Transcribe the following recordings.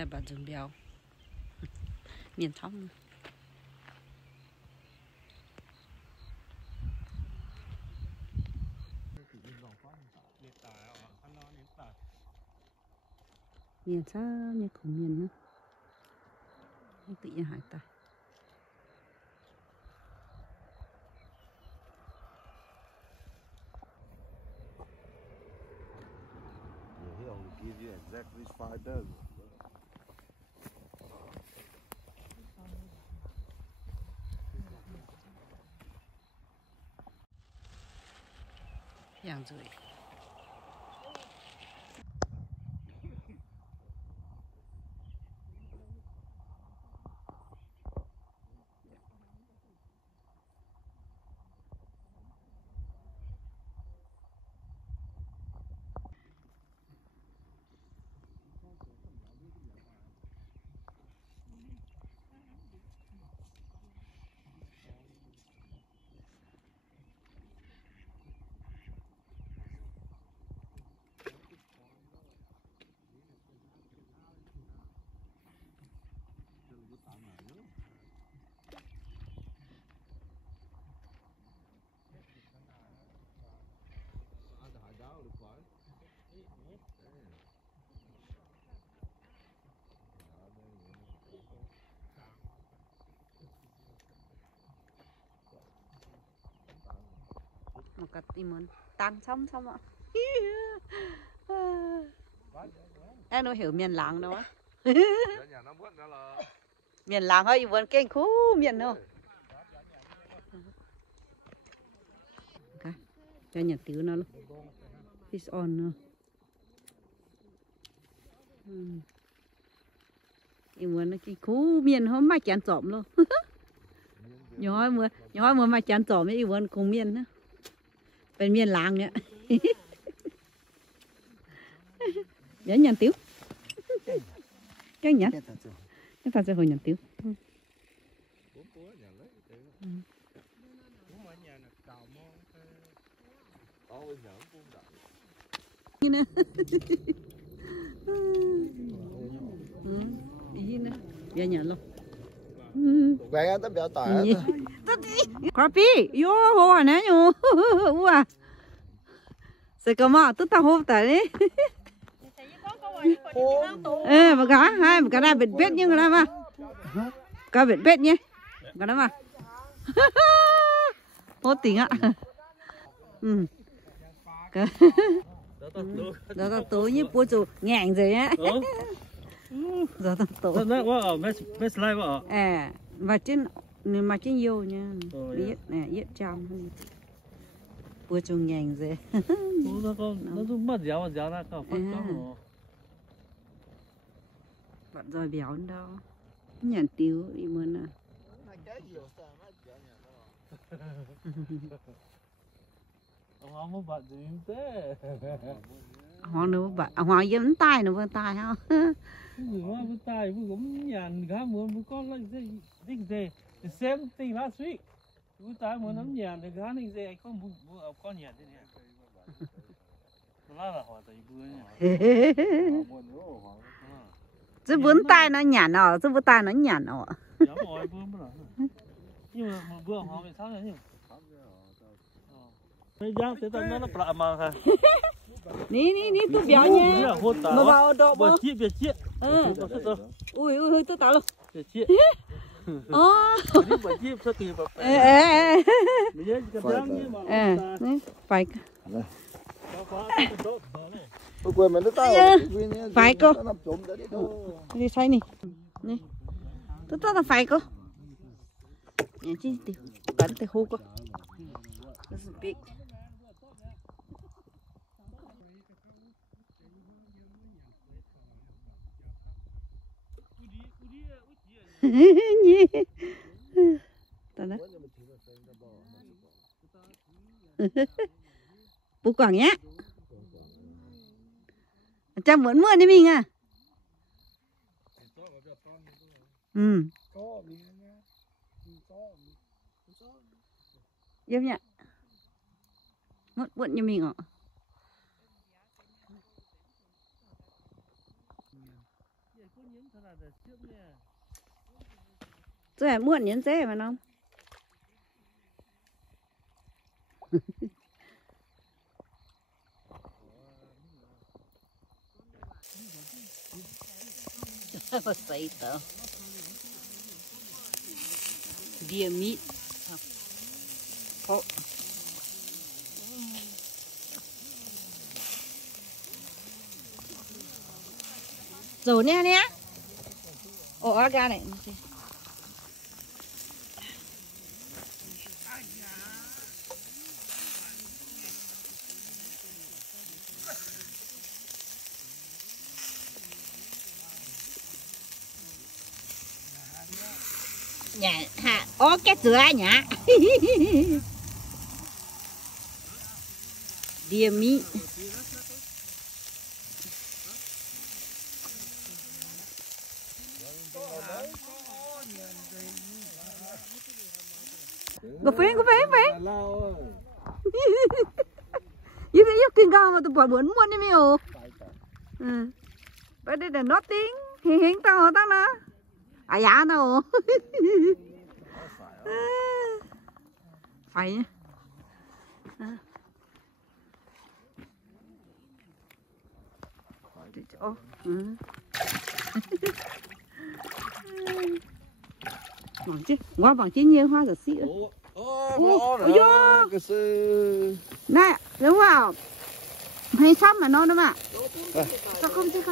Tại bà dùng béo miền thông miền sao như khủng miền nữa tự nhiên hải ta He only give you exactly 5 dozen. dạng rồi một cái tim muốn tăng xong ạ em nó hiểu miền làng đâu á miền làng hơi vườn kinh khu miền đâu cho nhà tiểu nó luôn fish on nữa em muốn cái khu miền hôm mai chán trộm luôn nhỏ mưa mai chán trộm ấy muốn cùng miền nữaเป็นเมียนลางเนี่ย เดี๋ยวหยันติ๋วแกงหยันนี่ตาจะหัวหยันติ๋วนี่นะอีนะเดี๋ยวหยันลงQuay á, tấm béo tỏi á. Crappie, yo hoa nè yo, ua, sẽ có mà tất tao hộp tại đấy. Ê, mà cá hai, mà cá này bệt bét như cái này mà, cá bệt bét nhé, cái đó mà, hốt tỉnh ạ, đó là tối như bố chủ ngẹn rồi á, đó là tối. À, và trên mà trên yêu nha, biết nè, biết trong, bữa chung nhàng rồi. nó cũng mất dẻo ra cả phát rồi. Bạn rồi béo đâu, nhàn tiêu đi muốn à. Ông không bạn gì thế? Hoàng nữa bạn, hoàng dám tai nữa vươn tai không? Vừa vươn tai vừa cũng nhàn cá muốn con lại gì gì the same thing last week. Vừa tai muốn nắm nhàn thì cá này gì con con nhàn thế này. Nó là họ tại vừa nhỉ. Chứ vươn tai nó nhàn à, chứ vươn tai nó nhàn à. Nhắm rồi vươn bữa nào. Nhưng mà vừa họ bị sao nhỉ? Mấy giang thế ta nó bạ mà hả? Ní tôi béo nha. Mà vào độ bơ. Biệt chiết. Ui tôi tao luôn. Biệt chiết. Phải. Quên mình nó tao. Phải cô. Đi say nè. Nè. Tôi là phải cô. Nhẹ chứ tiểu. Bắn tay hô cô. This is big. Nhỉ. Tao đó. Bố quảng nhá. Trăm vẫn mưa đi mình à. Giúp nhá. Muộn như mình ạ. Rồi muộn nhẫn dễ mà nó. Apa itu? Dia meat. Oh. Rồi nè nè. Ồ, aga này. Nhà ha, ô cái sữa nhá. Dear me. Go phê. Như thế yêu kinh cao mà tụi bỏ bốn muôn đi mày ồ. Ừ. Bây đây là nó tính, hình tao nè. À dạ đâu. Phải. Ô. Chứ, qua bằng chứ nhiều hoa rồi xí. Ôi nè, đúng không? Hay sắp mà nó đúng không ạ? Sao không chứ.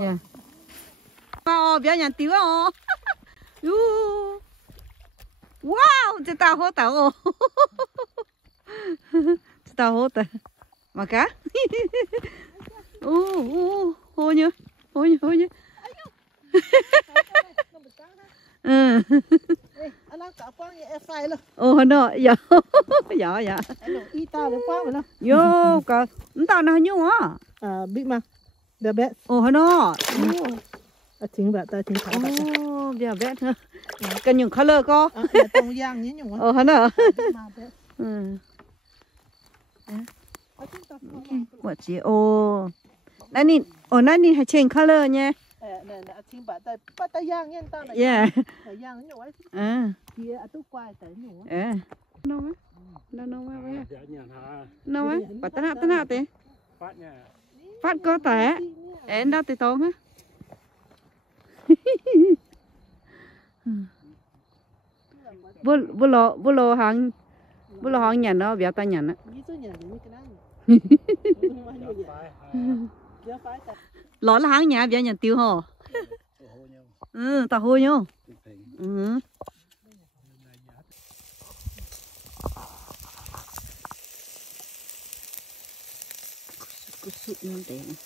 Yeah. Biểu nhận tiêu ô. Wow,这大火大哦。这大火大。mà cá. Hô nhớ. Ừ. Ồ nó, dạ. Dạ. Yo, cả, tao nào nhiêu hả? Big mà, the best. Ồ nó. Chính bạn ta chính thảo bạn. Giờ best ha. Cần những color co. Tông giang nhé nhung. Nó. Ừ. Quả chị ô. Nãy nè hay change color nha. Chính bạn ta bắt ta giang nhé ta là. Yeah. Giang nhung ấy. Kia tu quay tới nhung. Đâu á? Đâu á? Đâu á? Bắt ta nào thế? Phát có tẻ. Em đâu thì tốn hả? Bố lô hàng nhà nó béo ta nhà nó. Lọ là hàng nhà béo nhà tiêu hả? Ừ, tao hôi nhau. Ừ. Cứ sụt luôn thế này.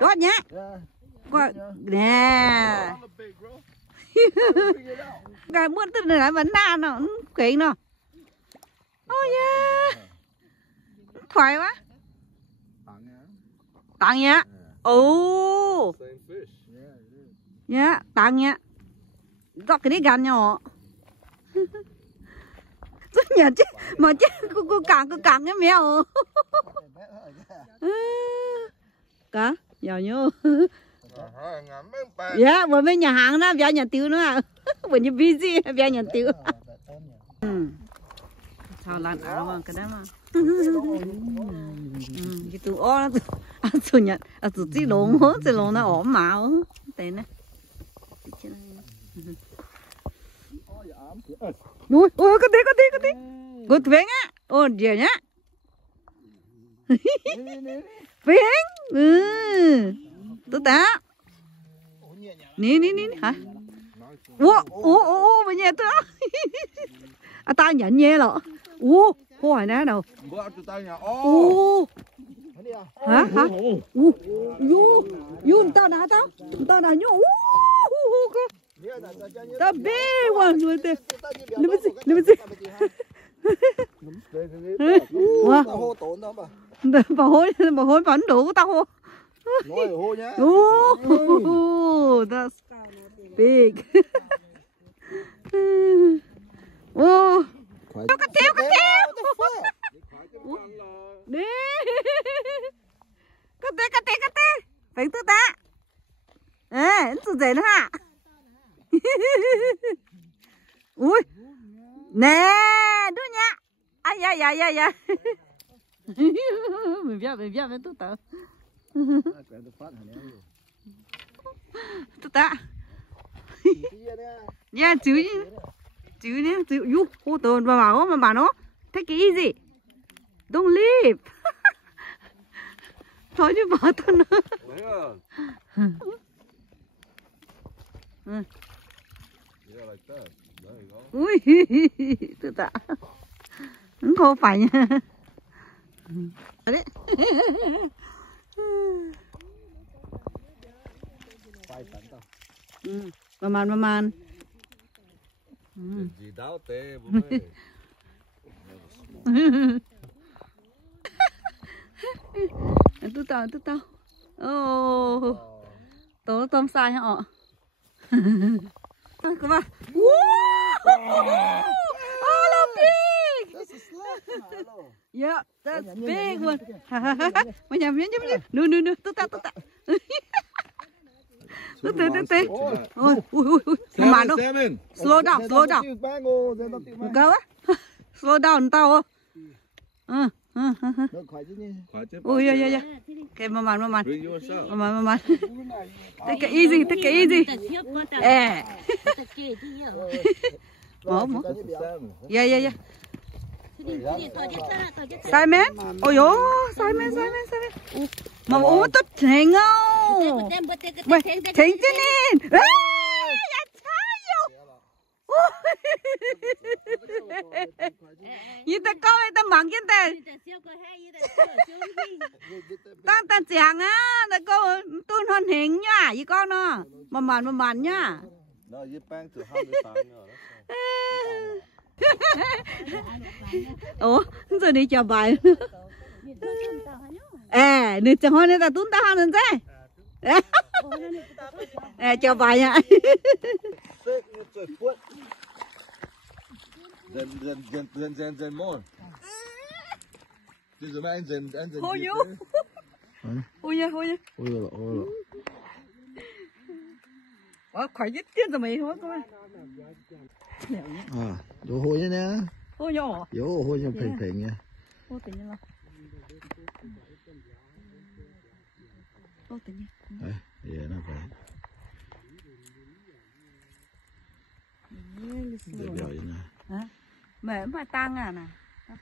Đốt nhá. Qua nè. Cái muôn từ này vẫn đàn nó kỹ nó. Ôi da. Thoải quá. Tặng nhá. Ồ. Nhá, tặng nhá. Dọc cái đi gần nhỏ. Rất nhạt chứ. Mà chứ cô cẳng cái mèo. Cả, giàu nhớ. Dạ, vừa bên nhà hàng đó, béo nhà tiêu nữa. Vừa như busy, béo nhà tiêu. Sao làm áo mà cái đó mà. Cái tụ ó nó chủ nhật, tụ chỉ lồng nó ổn mạo. Tên này. Ui, cái tí. Good thing á. Ồ, dễ nhá. Phiến. Tôi ta. Nè hả? Ủa, bây giờ tôi. Ta nhận nhẹ lọ. Ủa, hỏi nè đâu. Ủa. Hả? Tao nào nhú. Tao bê hoàng rồi tê. Let me see. Wow. Bà hôi vẫn đủ tao hô. Ngồi hô nhá. Ooh, that's big. Wow. Cái téo. Đi. Cái té. Phải tư ta. Ê, anh tự dễ nữa hả? Ui. Nè, đứa nha. Ai dạ. Mình biết với tư tớ. Tư ta. Yeah, chứ nhé, you, hô tồn mà bảo nó take it easy, don't leave. Thôi chứ bảo tao nữa. Ui, tự tạ, không phải nha. Đấy.ประมาณ Gì đáo tê bố ơi. Tôi tao. Ô, tôm sai hả họ? Các bạn. Oh, look big. That's a slug. Hello. Yeah, that's big one. Mày nhầm. No, tôi tao. Tê. Ôi. Mà nó. Slow down. Go á. Slow down tao. Ui, yeah. Okay, maman. Bring yourself. Maman. Take it easy. Eh. Mở. Yeah. Simon. Ôi dồi, Simon. Mà ủa tốt thèn không? Mày thèn chứ nè. Như ta có ta mặn cái ta. Ta chẳng á, ta có tuôn hơn hình nha, như con nó. Mà mặn nha. No, you bang to how the time nữa. Ủa, giờ đi chào bài. Nè chẳng hỏi nên ta tuôn ta hơn thế. Chào bài nha. Then more. This is man then. Hôi vô. Hôi nha. Ôi rồi. Khỏi dứt tiền rồi mày hôi coi. À, đồ hôi nhá nè. Hôi nhỏ. Vô hôi cho phèn nha. Hôi tự nhiên là. Hôi tự nhiên. Nó phải. Để biểu vậy nè. Hả? Mẹ mà tăng à nè.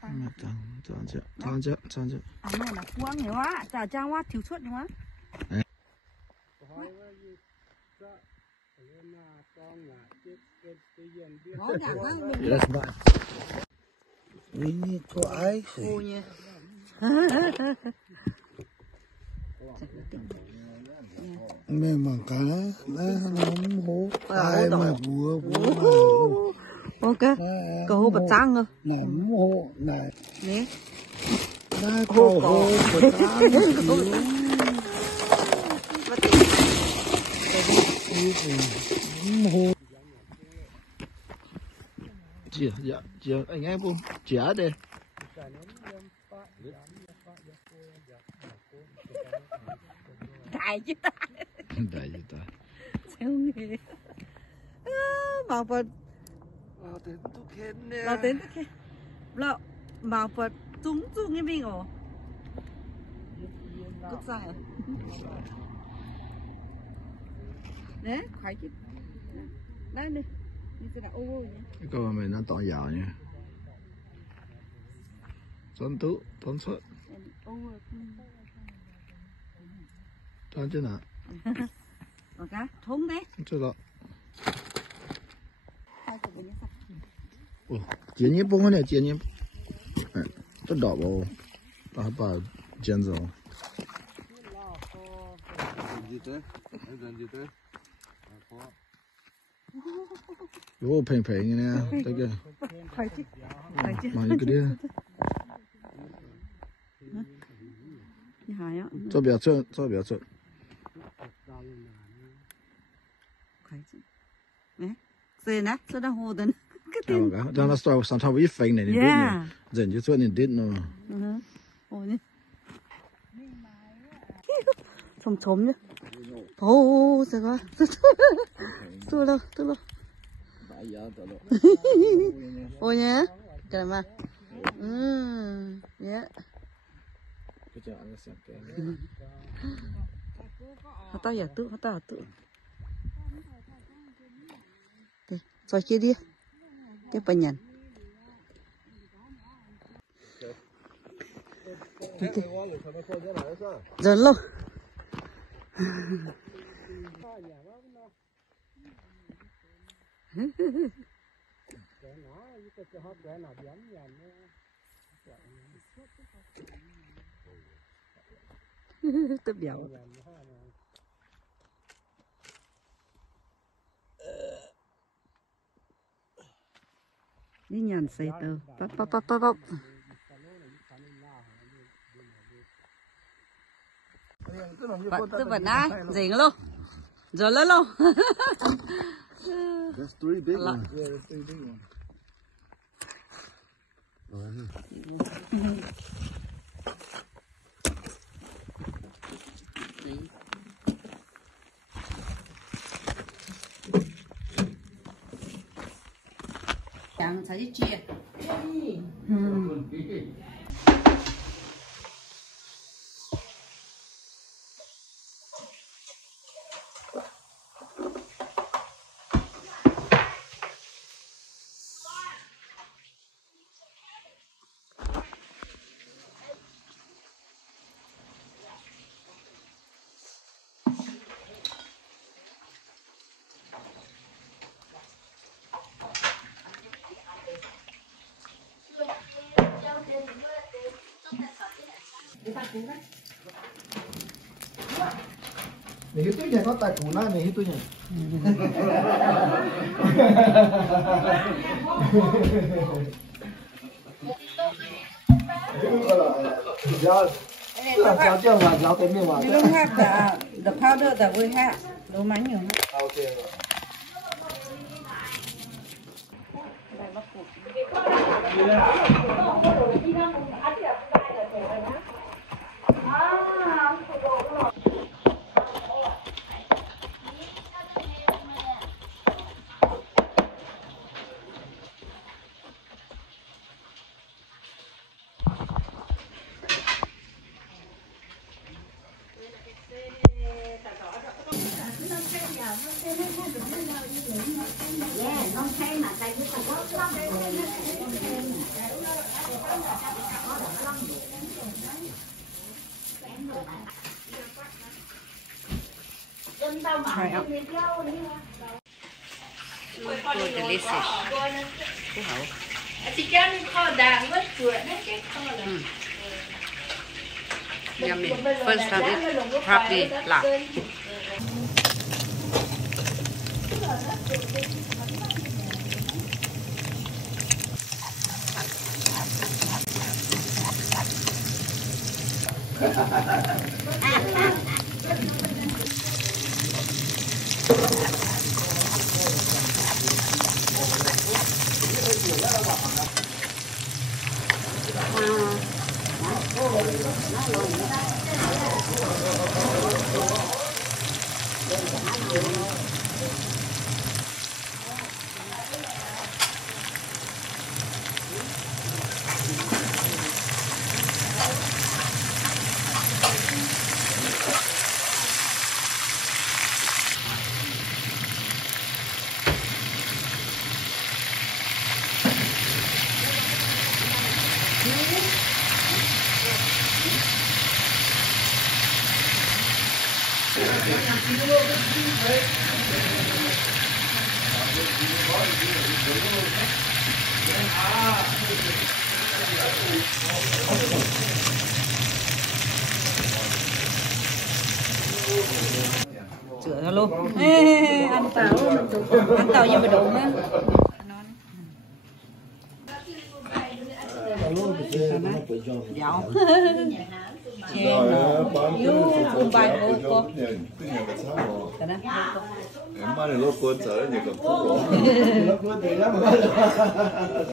Tăng chứ. À này là quăng nhiều quá, chả trang quá thiếu suất nhiều quá. That's bad. Ini kok ai? Ôi nha. Memang kalah, nóng hố. Ai mà bùa. Ok, cầu hô bật trăng rồi. Nóng hố này. Nè. Đã cầu hố bật trăng. Chị anh em không chả đây. Đại chứ ta. Sao nghe. Bảo Phật. Là đến tức khen. Là bảo Phật trúng cái mình ổ. Cút sai à? Nè, khỏi chứ. Đây đi. Đi sẽ đã ô nhé. Cái câu này nó tỏ dạo nha. Tuấn tú, tuấn xuất. Tuấn chứ nào. Ok, thúng đấy. Chứ đó. Hai cái bên sạch. Ồ, chiến nhếp bông này, chiến nhếp. Tốt đỏ bầu. Ta bà chiến rồi. Gì thế? Em gì thế? Vô phèn như nè, thấy chưa? Phải chứ. Mà như cái đĩa. hài á. Cho biểu chuẩn, cho biểu chuẩn. Nè, xe nè, sao đang hồ đến cái tiền. Đó là sao sản phẩm ít phèn này nên dần cho chuẩn nên đến nó. Ôi nhỉ. Chôm chôm nhá. Ô, sao quá. Tôi đâu. Ôi nhá, cái mà. Yeah. Tao giả tự. Đây, rồi kia đi. Tiếp vào nhận. Giờ lâu. Tôi béo. Đi nhàn xây tờ. Tóc. Tư vấn á, dính luôn. Rồi lên luôn. That's 3 big ones. Yeah, that's 3 big ones. Chẳng thấy chia. Này hít túi nhà có tài củ na này hít túi nhà. Giáo chưa mà giáo cái miếng mà. You don't have the powder that we have. Đồ mắm nhiều. Okay. Delicious. Chị cho nên kho đàng mất cửa đấy cái kho là. Yummy. First time it probably lạ. Chữa ra luôn. Ê, ăn tàu như mà đủ á. Dạo. chén yêu cùng bài vô cô cái đó Em mà này lốp con sợ nhiều cầm thuốc